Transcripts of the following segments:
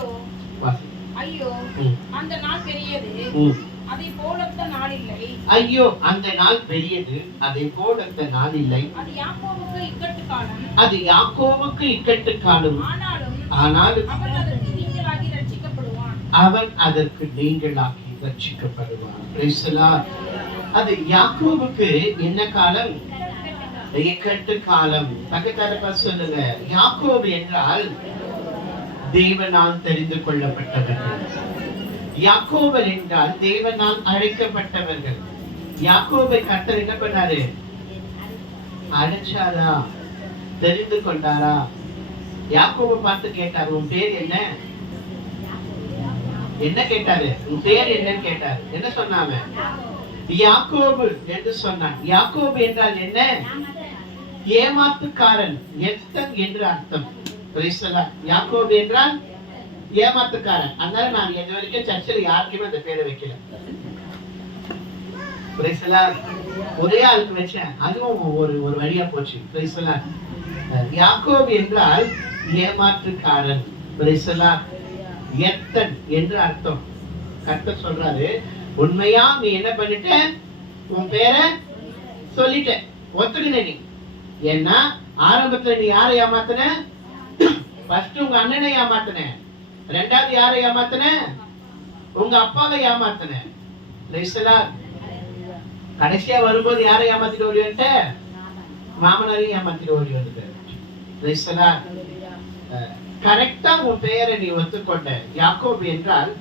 ஐயோ ஐயோ அந்த நாள் பெரியது, அதை போலத்த நாள் இல்லை. ஐயோ அந்த நாள் பெரியது, அதை போலத்த நாள் இல்லை. அது யாக்கோபுக்கு இக்கட்டு காலம். அது யாக்கோபுக்கு இக்கட்டு காலம். ஆனாலும் அவன் அதற்கு நீங்களாகி ரட்சிக்கப்படுவான். அவன் அதற்கு நீங்களாகி ரட்சிக்கப்படுவான். Praise the lord. அது யாக்கோபுக்கு என்ன காலம்? இக்கட்டு காலம். பக்கத்துல சொல்லுங்க, யாக்கோபு என்றால் தேவனால் தெரிந்து கொள்ளப்பட்டவர்கள். யாக்கோபு என்றால் தேவனால் அழைக்கப்பட்டவர்கள். யாக்கோபை கர்த்தர் என்ன பண்ணாரு? அழைச்சாரா? தெரிந்து கொண்டாரா? யாக்கோபை பார்த்து கேட்டார், உன் பேர் என்ன? என்ன கேட்டாரு? உன் பேர் என்னன்னு கேட்டாரு. என்ன சொன்னாங்க? யாக்கோபு என்று சொன்னான். யாக்கோபு என்றால் என்ன? ஏமாத்துக்காரன், எத்தன் என்று அர்த்தம். யாக்கோபு என்றால் ஏமாத்துக்காரன். அதனால நான் இது வரைக்கும் சர்ச்சில் யாருக்குமே அந்த பேரை வைக்கல. ஒரே ஆளுக்கு வச்சேன், அதுவும் ஒரு வழியா போச்சு. யாக்கோபு என்றால் ஏமாற்றுக்காரன், எத்தன் என்று அர்த்தம். கர்த்தர் சொல்றாரு, உண்மையா நீ என்ன பண்ணிட்ட? உன் பேரை சொல்லிட்ட, ஒத்துக்கின நீ. ஏன்னா ஆரம்பத்துல நீ யாரை ஏமாத்தின? ஃபர்ஸ்ட் உங்க அண்ணனை ஏமாத்தின, ரெண்டாவது யாரை ஏமாத்தின? உங்க அப்பாவை ஏமாத்தின. கடைசியா வரும்போது யாரை ஏமாத்திட்டு ஓடி வந்துட்ட? மாமனாரையும் ஏமாத்திட்டு ஓடி வந்துட்ட. கரெக்டா உன் பெயரை நீ ஒத்துக்கொண்ட. யாக்கோபு என்றால்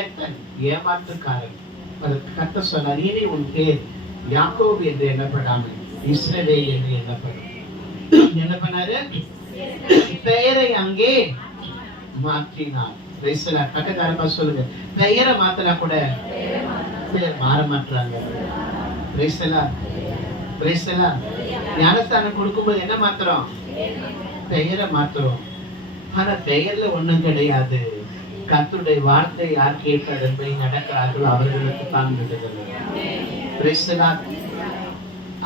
எத்தன், ஏமாற்றுக்காரன். கர்த்தர் சொன்னார், இனி உன் பேர் யாக்கோபு என்று எண்ணப்படாமல் இஸ்ரவேல் என்று எண்ணப்படும். என்ன பண்ணாரு? பெயரை அங்கே மாற்றினார். பக்கத்தாரமா சொல்லுங்க, பெயரை மாத்தினா கூட பெயர் மாற மாட்டாங்க. ஞானஸ்தானம் கொடுக்கும்போது என்ன மாத்திரம்? பெயரை மாத்திரம். ஆனா பெயர்ல ஒண்ணும் கிடையாது. கர்த்தருடைய வார்த்தை யார் கேட்பதன்படி நடக்கிறார்களோ அவர்களுக்கு தான் விடுதலை.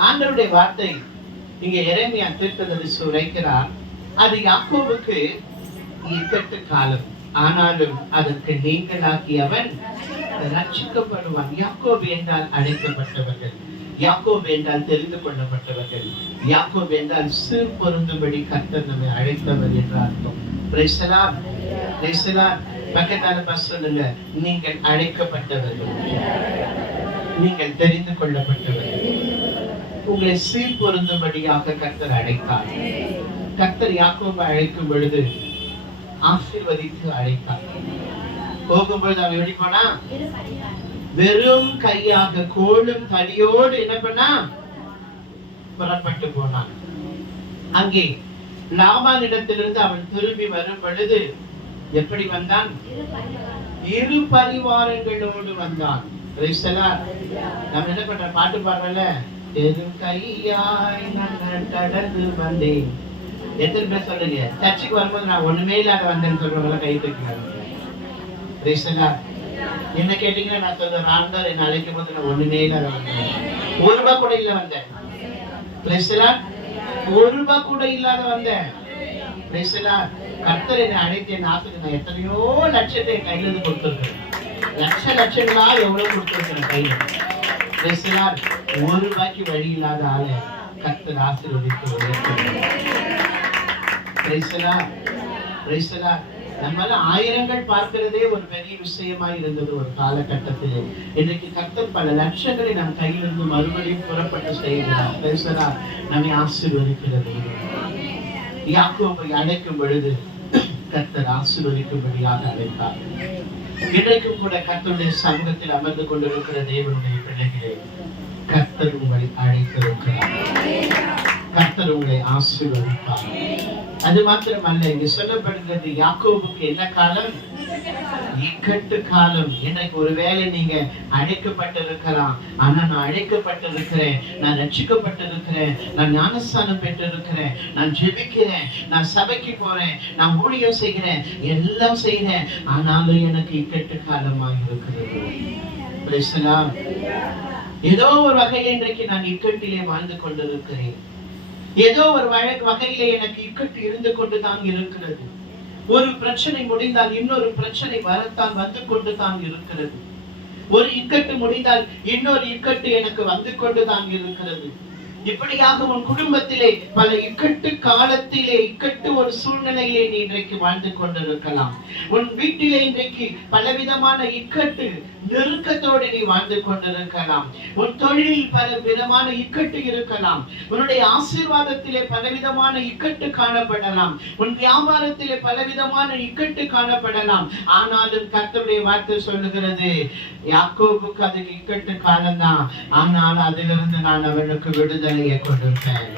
ஆண்டவருடைய வார்த்தை இங்க எரேமியா தீர்க்கதரிசி உரைக்கிறார். அது யாக்கோபுக்கு இக்கட்டு காலம், ஆனாலும் அதற்கு நீங்களாக்கி அவன் ரட்சிக்கப்படுவான். யாக்கோபு என்றால் அழைக்கப்பட்டவர்கள், யாக்கோபு என்றால் தெரிந்து கொள்ளப்பட்டவர்கள், யாக்கோபு என்றால் சிறு பொருந்தும்படி கர்த்தர் நம்மை அழைத்தவர் என்ற அர்த்தம். பக்கத்தால சொல்லுங்க, நீங்கள் அழைக்கப்பட்டவர்கள், நீங்கள் தெரிந்து கொள்ளப்பட்டவர்கள். உங்களை சீர் பொருந்தும்படியாக கர்த்தர் அழைத்தார். கர்த்தர் யாக்கோபை அழைக்கும் பொழுது ஆசீர்வதித்து அழைத்தார். போகும்பொழுது அவன் எப்படி போனா? வெறும் கையாக கோலும் தடியோடு என்ன பண்ணா? புறப்பட்டு போனான். அங்கே லாபான் இடத்திலிருந்து அவன் திரும்பி வரும் பொழுது எப்படி வந்தான்? இரு பரிவாரங்களோடு வந்தான். நம்ம என்ன பண்ற? பாட்டு பாடுறல, பெரும் கையாய் நான் கடந்து வந்தேன். எத்தனை பேர் சொல்லுங்க, சர்ச்சுக்கு வரும்போது நான் ஒண்ணுமே இல்லாத வந்தேன்னு சொல்றவங்க கை தூக்கினாங்க. என்ன கேட்டீங்கன்னா நான் சொல்றேன், ஆண்டவர் என்ன அழைக்கும் போது நான் ஒண்ணுமே இல்லாத வந்தேன், ஒரு ரூபாய் கூட இல்ல வந்தேன். ஒரு ரூபாய் கூட இல்லாத வந்தேன். கர்த்தர் என்னை அழைத்து என் ஆசைக்கு நான் எத்தனையோ லட்சத்தை என் கையில இருந்து கொடுத்துருக்கேன். லட்சங்களா எவ்வளவு கொடுத்துருக்கேன் கையில. ஒரு ரூபாய்க்கு வழி இல்லாத ஆளை கர்த்தர் ஆசீர்வதித்து நம்மளால ஆயிரங்கள் பார்க்கிறதே ஒரு பெரிய விஷயமா இருந்தது ஒரு காலகட்டத்திலே. இன்றைக்கு கர்த்தர் பல லட்சங்களை நம் கையிலிருந்து மறுபடியும் புறப்பட்டு செய்கிறார். நம்மை ஆசீர்வதிக்கிறது. யாக்கோபை அழைக்கும் பொழுது கர்த்தர் ஆசீர்வதிக்கும்படியாக அழைத்தார். இன்றைக்கும் கூட கர்த்தருடைய சமூகத்தில் அமர்ந்து கொண்டிருக்கிற தேவனுடைய பிள்ளைகளே, கர்த்தர் உங்களை அழைத்திருக்கிறார். கர்த்தர் உங்களை ஆசீர்வதிப்பார். அது மாத்திரமல்ல, இங்க சொல்லப்படுகிறது யாக்கோபுக்கு என்ன காலம்? இக்கட்டு காலம். இன்றைக்கு ஒருவேளை நீங்க அழைக்கப்பட்டிருக்கலாம், ஆனா நான் அழைக்கப்பட்டிருக்கிறேன், நான் ரட்சிக்கப்பட்டிருக்கிறேன், நான் ஞானஸ்தானம் பெற்றிருக்கிறேன், நான் ஜெபிக்கிறேன், நான் சபைக்கு போறேன், நான் ஊழியம் செய்கிறேன், எல்லாம் செய்கிறேன், ஆனாலும் எனக்கு இக்கட்டு காலமாக இருக்கிறது. ஏதோ ஒரு வகையில் இன்றைக்கு நான் இக்கட்டிலே வாழ்ந்து கொண்டிருக்கிறேன். ஏதோ ஒரு வகையிலே எனக்கு இக்கட்டு இருந்து கொண்டுதான் இருக்கிறது. ஒரு பிரச்சனை முடிந்தால் இன்னொரு பிரச்சனை வரத்தான் வந்து கொண்டு தான் இருக்கிறது. ஒரு இக்கட்டு முடிந்தால் இன்னொரு இக்கட்டு எனக்கு வந்து கொண்டு தான் இருக்கிறது. இப்படியாக உன் குடும்பத்திலே பல இக்கட்டு காலத்திலே இக்கட்டு ஒரு சூழ்நிலையிலே நீ இன்றைக்கு வாழ்ந்து கொண்டிருக்கலாம். உன் வீட்டிலே இன்றைக்கு பலவிதமான இக்கட்டு நெருக்கத்தோடு நீ வாழ்ந்து கொண்டிருக்கலாம். உன் தொழிலில் பல விதமான இக்கட்டு இருக்கலாம். உன்னுடைய ஆசீர்வாதத்திலே பலவிதமான இக்கட்டு காணப்படலாம். உன் வியாபாரத்திலே பலவிதமான இக்கட்டு காணப்படலாம். ஆனாலும் கர்த்தருடைய வார்த்தை சொல்லுகிறது, யாக்கோபுக்கு அது இக்கட்டு காலம்தான், ஆனால் அதிலிருந்து நான் அவனுக்கு விடுதலையை கொடுப்பேன்.